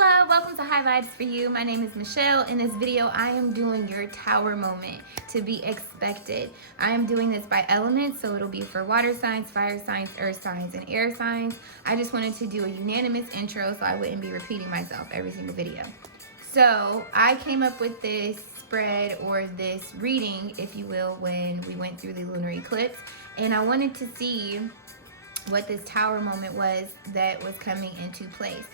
Hello, welcome to High Vibes for You. My name is Michelle. In this video, I am doing your tower moment to be expected. I am doing this by elements, so it'll be for water signs, fire signs, earth signs, and air signs. I just wanted to do a unanimous intro so I wouldn't be repeating myself every single video. So I came up with this spread or this reading, if you will, when we went through the lunar eclipse, and I wanted to see what this tower moment was that was coming into place.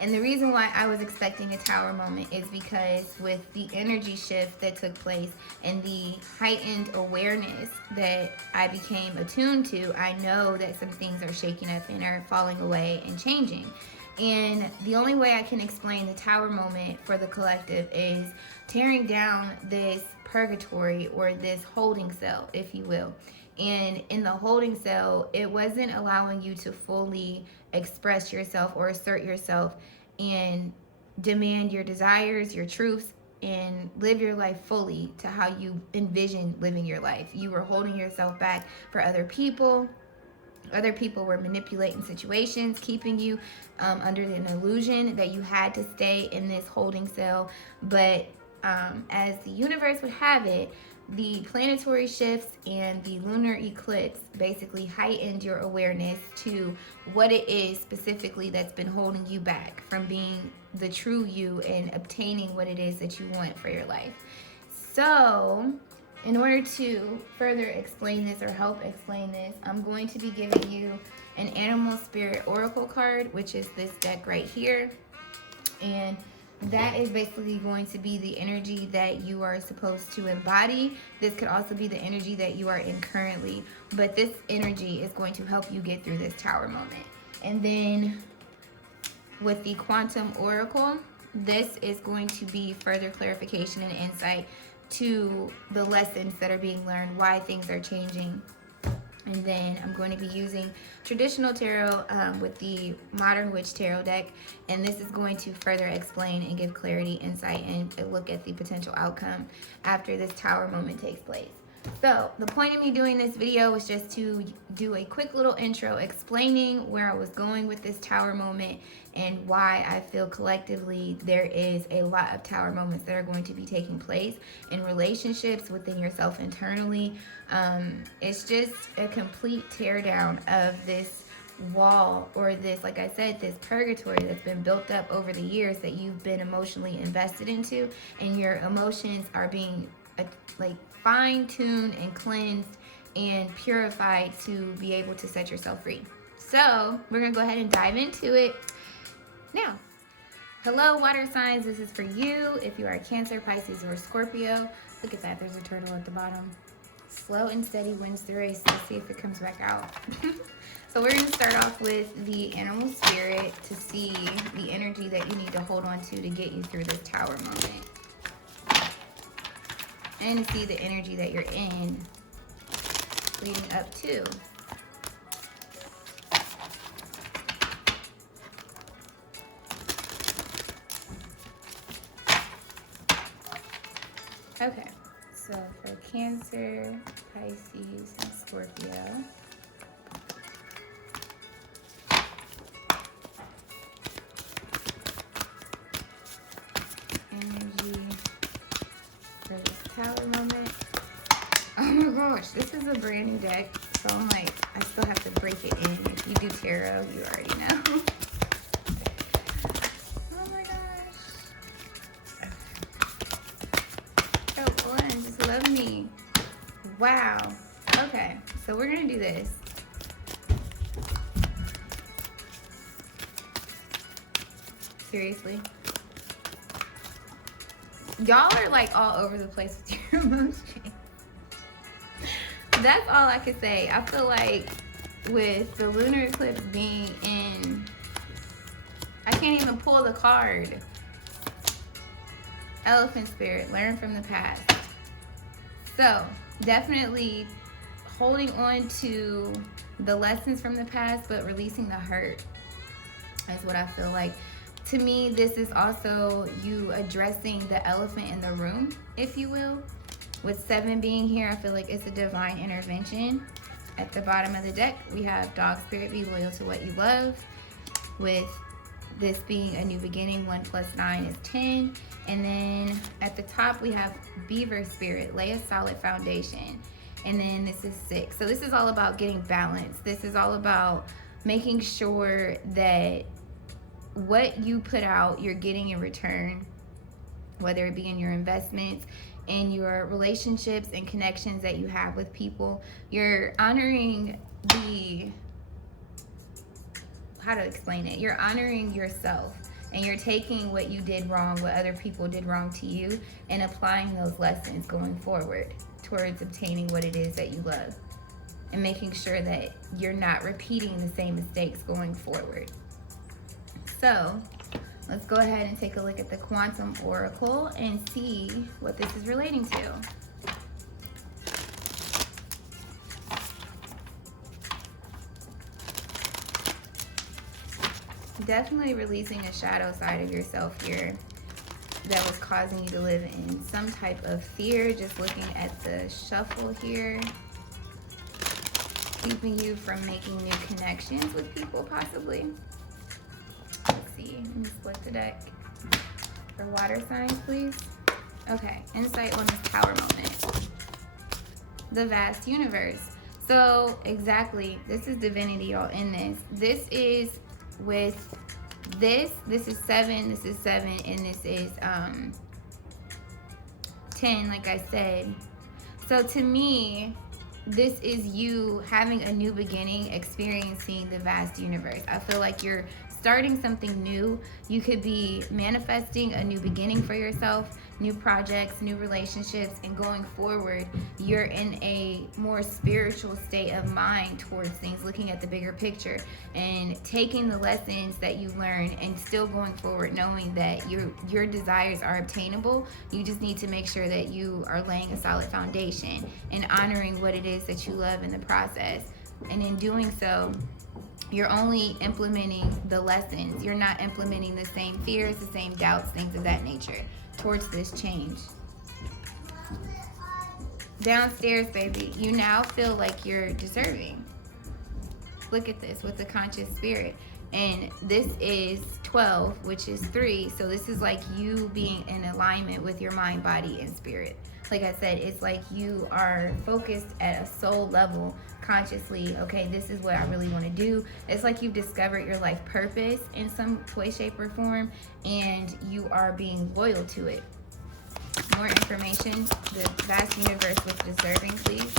And the reason why I was expecting a tower moment is because with the energy shift that took place and the heightened awareness that I became attuned to, I know that some things are shaking up and are falling away and changing. And the only way I can explain the tower moment for the collective is tearing down this purgatory or this holding cell, if you will. And in the holding cell, it wasn't allowing you to fully express yourself or assert yourself and demand your desires, your truths, and live your life fully to how you envision living your life. You were holding yourself back for other people. Other people were manipulating situations, keeping you under an illusion that you had to stay in this holding cell. But as the universe would have it, the planetary shifts and the lunar eclipse basically heightened your awareness to what it is specifically that's been holding you back from being the true you and obtaining what it is that you want for your life. So, in order to further explain this or help explain this, I'm going to be giving you an animal spirit oracle card, which is this deck right here. And that is basically going to be the energy that you are supposed to embody. This could also be the energy that you are in currently, but this energy is going to help you get through this tower moment. And then with the quantum oracle, this is going to be further clarification and insight to the lessons that are being learned, why things are changing. And then I'm going to be using traditional tarot with the modern witch tarot deck, and this is going to further explain and give clarity, insight, and a look at the potential outcome after this tower moment takes place. So the point of me doing this video was just to do a quick little intro explaining where I was going with this tower moment and why I feel collectively there is a lot of tower moments that are going to be taking place in relationships within yourself internally. It's just a complete teardown of this wall or this, like I said, this purgatory that's been built up over the years that you've been emotionally invested into, and your emotions are being like fine-tuned and cleansed and purified to be able to set yourself free. So we're gonna go ahead and dive into it now. Hello, water signs. This is for you if you are a Cancer, Pisces, or Scorpio. Look at that, there's a turtle at the bottom. Slow and steady wins the race. Let's see if it comes back out. So we're going to start off with the animal spirit to see the energy that you need to hold on to get you through this tower moment. And to see the energy that you're in leading up to. Okay, so for Cancer, Pisces, and Scorpio, energy for this tower moment. Oh my gosh, this is a brand new deck, so I'm like, I still have to break it in. If you do tarot, you already know. Oh my gosh. Oh, one, just love me. Wow. Okay, so we're gonna do this. Seriously. Y'all are like all over the place with your emotions. That's all I could say. I feel like with the lunar eclipse being in, I can't even pull the card. Elephant spirit, learn from the past. So definitely holding on to the lessons from the past, but releasing the hurt is what I feel like. To me, this is also you addressing the elephant in the room, if you will. With 7 being here, I feel like it's a divine intervention. At the bottom of the deck, we have dog spirit, be loyal to what you love. With this being a new beginning. 1 plus 9 is 10. And then at the top we have beaver spirit, lay a solid foundation. And then this is 6. So this is all about getting balance. This is all about making sure that what you put out, you're getting in return, whether it be in your investments, in your relationships and connections that you have with people. You're honoring how to explain it? You're honoring yourself, and you're taking what you did wrong, what other people did wrong to you, and applying those lessons going forward towards obtaining what it is that you love, and making sure that you're not repeating the same mistakes going forward. So let's go ahead and take a look at the Quantum Oracle and see what this is relating to. Definitely releasing a shadow side of yourself here that was causing you to live in some type of fear. Just looking at the shuffle here, keeping you from making new connections with people possibly. Let's see, let me split the deck. For water signs, please. Okay, insight on this Tower moment. The vast universe. So exactly, this is divinity all in this. This is with this is 7, this is 7, and this is 10, like I said. So to me, this is you having a new beginning, experiencing the vast universe. I feel like you're starting something new. You could be manifesting a new beginning for yourself, new projects, new relationships, and going forward, you're in a more spiritual state of mind towards things, looking at the bigger picture and taking the lessons that you learn and still going forward, knowing that your desires are obtainable. You just need to make sure that you are laying a solid foundation and honoring what it is that you love in the process. And in doing so, you're only implementing the lessons. You're not implementing the same fears, the same doubts, things of that nature towards this change. Downstairs, baby, you now feel like you're deserving. Look at this with the conscious spirit. And this is 12, which is 3. So this is like you being in alignment with your mind, body, and spirit. Like I said, it's like you are focused at a soul level consciously. Okay, this is what I really want to do. It's like you've discovered your life purpose in some way, shape, or form, and you are being loyal to it. More information. The vast universe with deserving, please.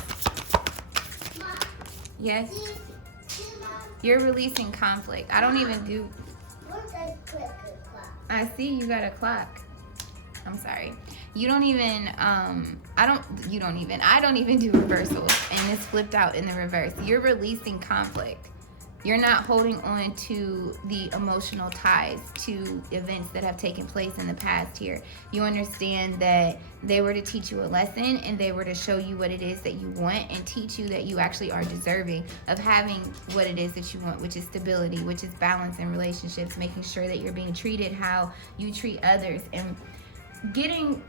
Yes? You're releasing conflict. I don't even do... I see you got a clock. I'm sorry. You don't even, I don't even do reversals, and it's flipped out in the reverse. You're releasing conflict. You're not holding on to the emotional ties to events that have taken place in the past here. You understand that they were to teach you a lesson, and they were to show you what it is that you want and teach you that you actually are deserving of having what it is that you want, which is stability, which is balance in relationships, making sure that you're being treated how you treat others, and getting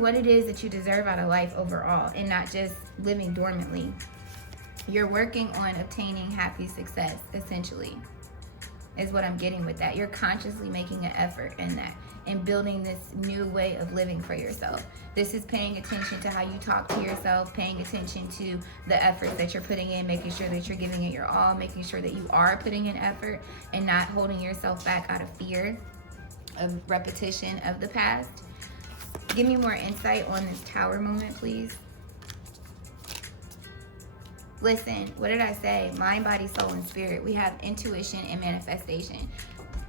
what it is that you deserve out of life overall, and not just living dormantly. You're working on obtaining happy success, essentially, is what I'm getting with that. You're consciously making an effort in that and building this new way of living for yourself. This is paying attention to how you talk to yourself, paying attention to the efforts that you're putting in, making sure that you're giving it your all, making sure that you are putting in effort and not holding yourself back out of fear of repetition of the past. Give me more insight on this Tower moment, please. Listen, what did I say? Mind, body, soul, and spirit. We have intuition and manifestation.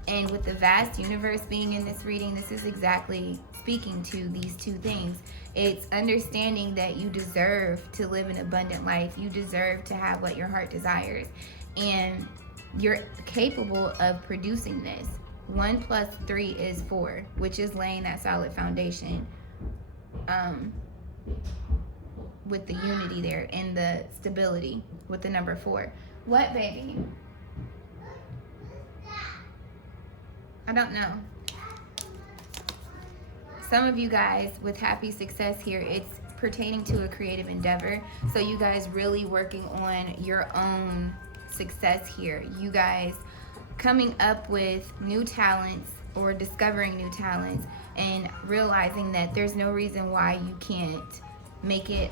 And with the vast universe being in this reading, this is exactly speaking to these two things. It's understanding that you deserve to live an abundant life. You deserve to have what your heart desires. And you're capable of producing this. 1 plus 3 is 4, which is laying that solid foundation with the unity there and the stability with the number 4. What, baby? I don't know. Some of you guys with happy success here, it's pertaining to a creative endeavor. So you guys really working on your own success here. You guys coming up with new talents or discovering new talents and realizing that there's no reason why you can't make it.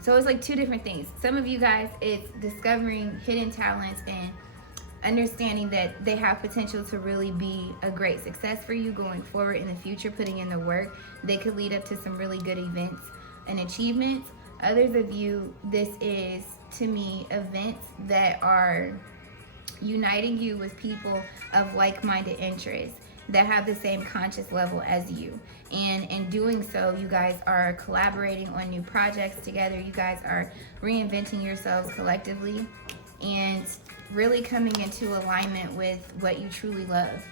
So it's like two different things. Some of you guys, it's discovering hidden talents and understanding that they have potential to really be a great success for you going forward in the future, putting in the work. They could lead up to some really good events and achievements. Others of you, this is, to me, events that are uniting you with people of like-minded interests that have the same conscious level as you. And in doing so, you guys are collaborating on new projects together. You guys are reinventing yourselves collectively and really coming into alignment with what you truly love.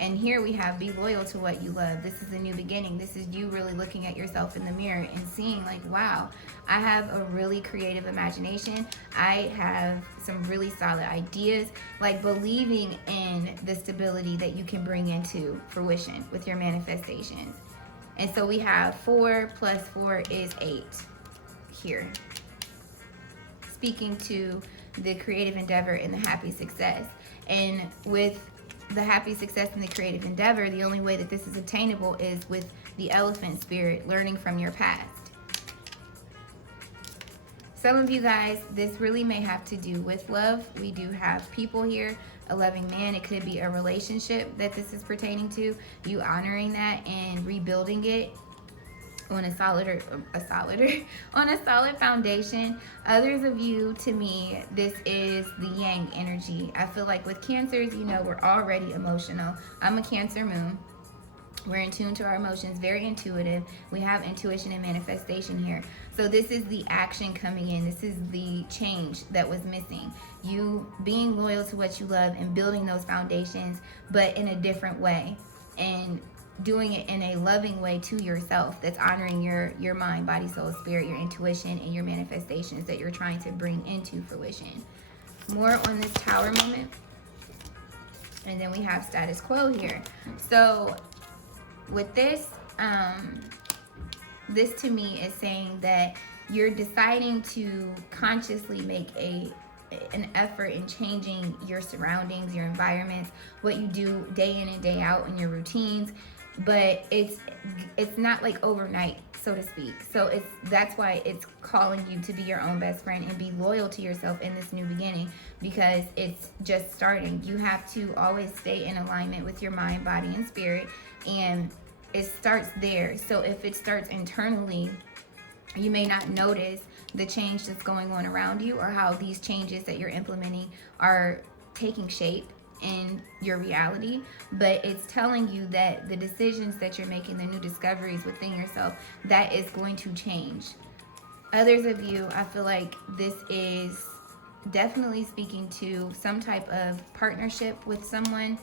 And here we have, be loyal to what you love. This is a new beginning. This is you really looking at yourself in the mirror and seeing like, wow, I have a really creative imagination. I have some really solid ideas, like believing in the stability that you can bring into fruition with your manifestations. And so we have 4 + 4 is 8 here, speaking to the creative endeavor and the happy success. And with the happy success and the creative endeavor, the only way that this is attainable is with the elephant spirit, learning from your past. Some of you guys, this really may have to do with love. We do have people here, a loving man. It could be a relationship that this is pertaining to, you honoring that and rebuilding it on a solid foundation. Others of you, to me, this is the yang energy. I feel like with Cancers, you know, we're already emotional. I'm a Cancer moon. We're in tune to our emotions, very intuitive. We have intuition and manifestation here. So this is the action coming in. This is the change that was missing. You being loyal to what you love and building those foundations, but in a different way. And doing it in a loving way to yourself that's honoring your mind, body, soul, spirit, your intuition, and your manifestations that you're trying to bring into fruition. More on this Tower moment. And then we have status quo here. So with this, this to me is saying that you're deciding to consciously make an effort in changing your surroundings, your environments, what you do day in and day out in your routines. But it's not like overnight, so to speak. So that's why it's calling you to be your own best friend and be loyal to yourself in this new beginning, because it's just starting. You have to always stay in alignment with your mind, body, and spirit, and it starts there. So if it starts internally, you may not notice the change that's going on around you or how these changes that you're implementing are taking shape in your reality, but it's telling you that the decisions that you're making, the new discoveries within yourself, that is going to change. Others of you, I feel like this is definitely speaking to some type of partnership with someone.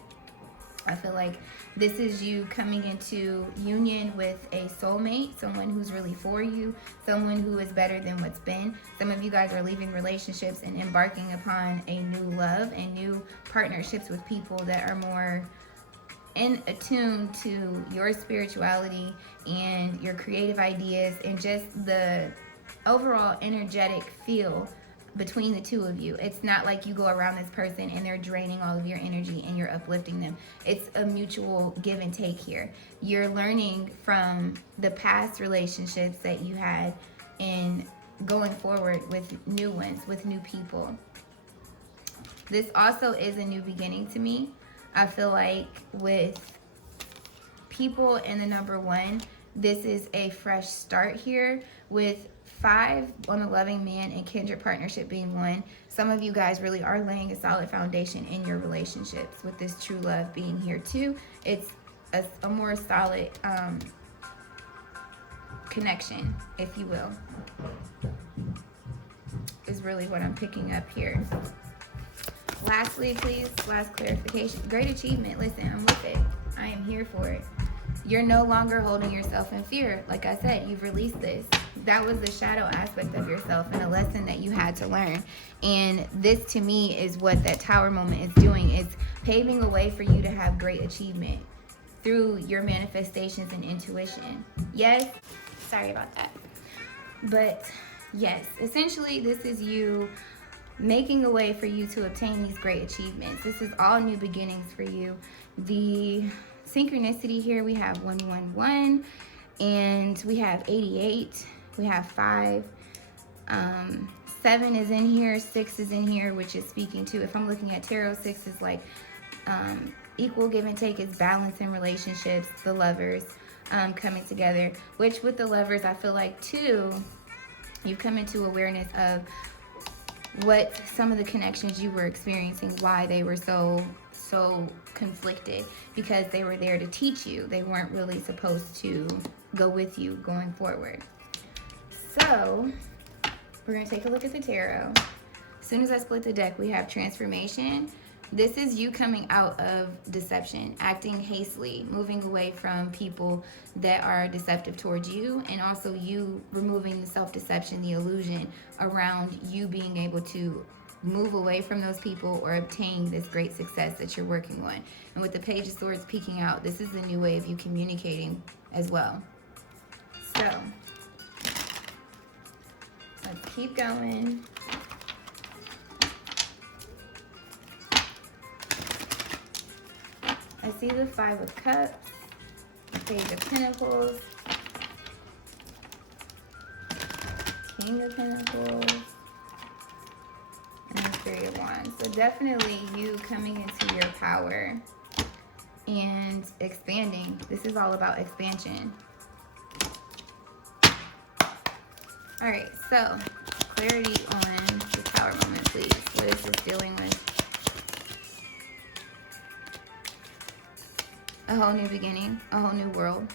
I feel like this is you coming into union with a soulmate, someone who's really for you, someone who is better than what's been. Some of you guys are leaving relationships and embarking upon a new love and new partnerships with people that are more in attune to your spirituality and your creative ideas and just the overall energetic feel between the two of you. It's not like you go around this person and they're draining all of your energy and you're uplifting them. It's a mutual give and take here. You're learning from the past relationships that you had and going forward with new ones, with new people. This also is a new beginning to me. I feel like with people in the number 1, this is a fresh start here with 5 on the loving man and kindred partnership being 1. Some of you guys really are laying a solid foundation in your relationships with this true love being here too. It's a more solid connection, if you will, is really what I'm picking up here. Lastly, please, last clarification. Great achievement. Listen, I'm with it. I am here for it. You're no longer holding yourself in fear. Like I said, you've released this. That was the shadow aspect of yourself and a lesson that you had to learn. And this, to me, is what that Tower moment is doing. It's paving a way for you to have great achievement through your manifestations and intuition. Yes, sorry about that. But yes, essentially, this is you making a way for you to obtain these great achievements. This is all new beginnings for you. The synchronicity here, we have 111, and we have 88, we have 5, 7 is in here, 6 is in here, which is speaking to, if I'm looking at tarot, 6 is like equal give and take, is balance in relationships, the lovers coming together, which with the lovers, I feel like too, you've come into awareness of what some of the connections you were experiencing, why they were so conflicted, because they were there to teach you. They weren't really supposed to go with you going forward. So we're going to take a look at the tarot. As soon as I split the deck, we have transformation. This is you coming out of deception, acting hastily, moving away from people that are deceptive towards you, and also you removing the self-deception, the illusion around you being able to move away from those people or obtain this great success that you're working on. And with the Page of Swords peeking out, this is a new way of you communicating as well. So let's keep going. I see the 5 of Cups, Page of Pentacles, King of Pentacles, and the 3 of Wands. So definitely you coming into your power and expanding. This is all about expansion. All right, so clarity on the Tower moment, please. What is this dealing with? A whole new beginning, a whole new world,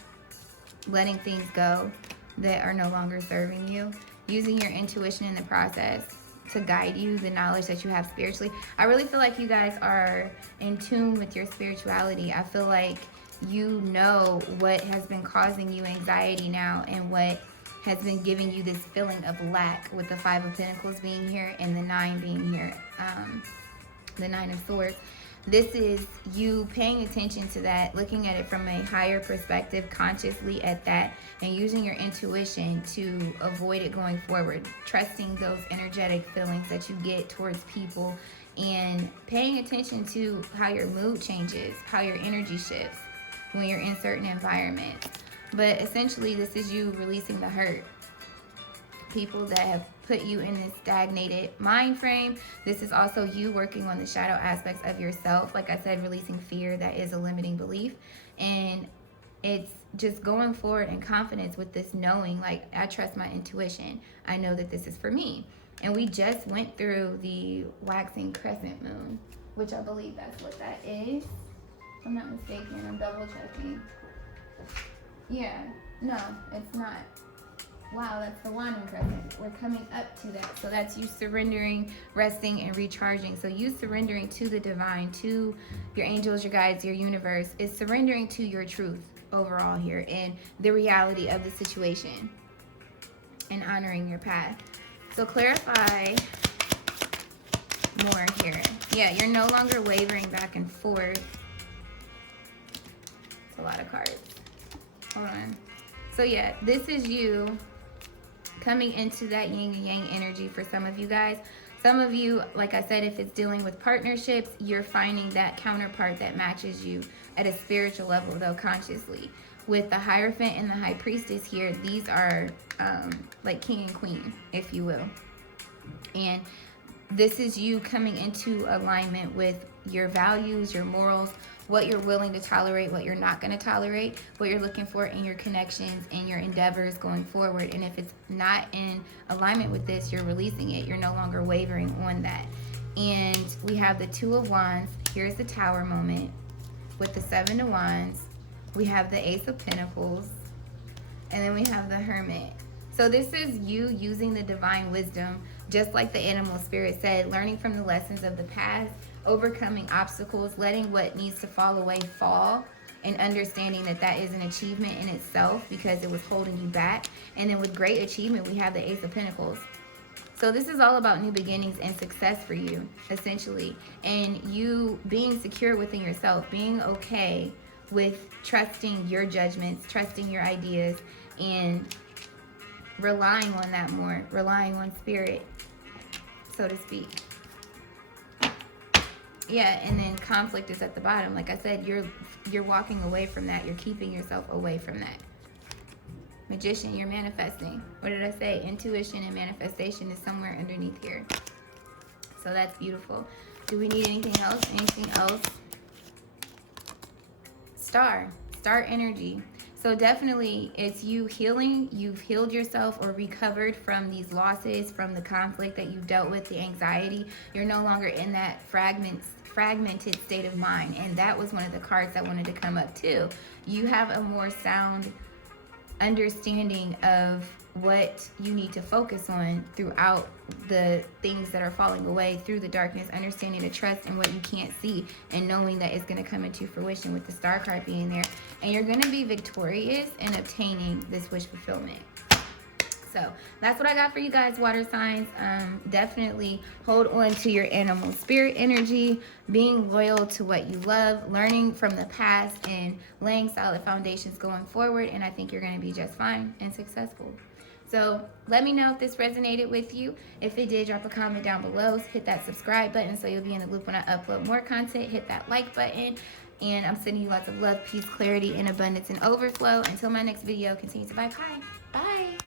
letting things go that are no longer serving you, using your intuition in the process to guide you, the knowledge that you have spiritually. I really feel like you guys are in tune with your spirituality. I feel like you know what has been causing you anxiety now and what has been giving you this feeling of lack, with the 5 of Pentacles being here and the 9 being here, the 9 of Swords. This is you paying attention to that, looking at it from a higher perspective, consciously at that, and using your intuition to avoid it going forward. Trusting those energetic feelings that you get towards people, and paying attention to how your mood changes, how your energy shifts when you're in certain environments. But essentially, this is you releasing the hurt. People that have put you in this stagnated mind frame. This is also you working on the shadow aspects of yourself. Like I said, releasing fear that is a limiting belief. And it's just going forward in confidence with this knowing, like, I trust my intuition. I know that this is for me. And we just went through the waxing crescent moon, which I believe that's what that is. If I'm not mistaken, I'm double checking. Yeah, no, it's not. Wow, that's the wanding crescent. We're coming up to that. So that's you surrendering, resting, and recharging. So you surrendering to the divine, to your angels, your guides, your universe, is surrendering to your truth overall here and the reality of the situation and honoring your path. So clarify more here. Yeah, you're no longer wavering back and forth. It's a lot of cards. Hold on. So yeah, this is you coming into that yin and yang energy for some of you guys. Some of you, like I said, if it's dealing with partnerships, you're finding that counterpart that matches you at a spiritual level, though consciously. With the Hierophant and the High Priestess here, these are like king and queen, if you will. And this is you coming into alignment with your values, your morals, what you're willing to tolerate, what you're not going to tolerate, what you're looking for in your connections and your endeavors going forward. And if it's not in alignment with this, you're releasing it. You're no longer wavering on that. And we have the 2 of Wands. Here's the Tower moment with the 7 of Wands. We have the Ace of Pentacles. And then we have the Hermit. So this is you using the divine wisdom, just like the animal spirit said, learning from the lessons of the past, overcoming obstacles, letting what needs to fall away fall, and understanding that that is an achievement in itself because it was holding you back. And then with great achievement, we have the Ace of Pentacles. So this is all about new beginnings and success for you, essentially. And you being secure within yourself, being okay with trusting your judgments, trusting your ideas, and relying on that more, relying on spirit, so to speak. Yeah, and then conflict is at the bottom. Like I said, you're walking away from that. You're keeping yourself away from that. Magician, you're manifesting. What did I say? Intuition and manifestation is somewhere underneath here. So that's beautiful. Do we need anything else? Anything else? Star energy. So definitely it's you healing. You've healed yourself or recovered from these losses, from the conflict that you've dealt with, the anxiety. You're no longer in that fragmented state of mind. And that was one of the cards that wanted to come up too. You have a more sound understanding of what you need to focus on throughout the things that are falling away, through the darkness, understanding to trust in what you can't see and knowing that it's going to come into fruition with the star card being there. And you're going to be victorious in obtaining this wish fulfillment. So that's what I got for you guys, water signs. Definitely hold on to your animal spirit energy, being loyal to what you love, learning from the past, and laying solid foundations going forward. And I think you're going to be just fine and successful. So let me know if this resonated with you. If it did, drop a comment down below. Hit that subscribe button so you'll be in the loop when I upload more content. Hit that like button. And I'm sending you lots of love, peace, clarity, and abundance and overflow. Until my next video, continue to vibe high.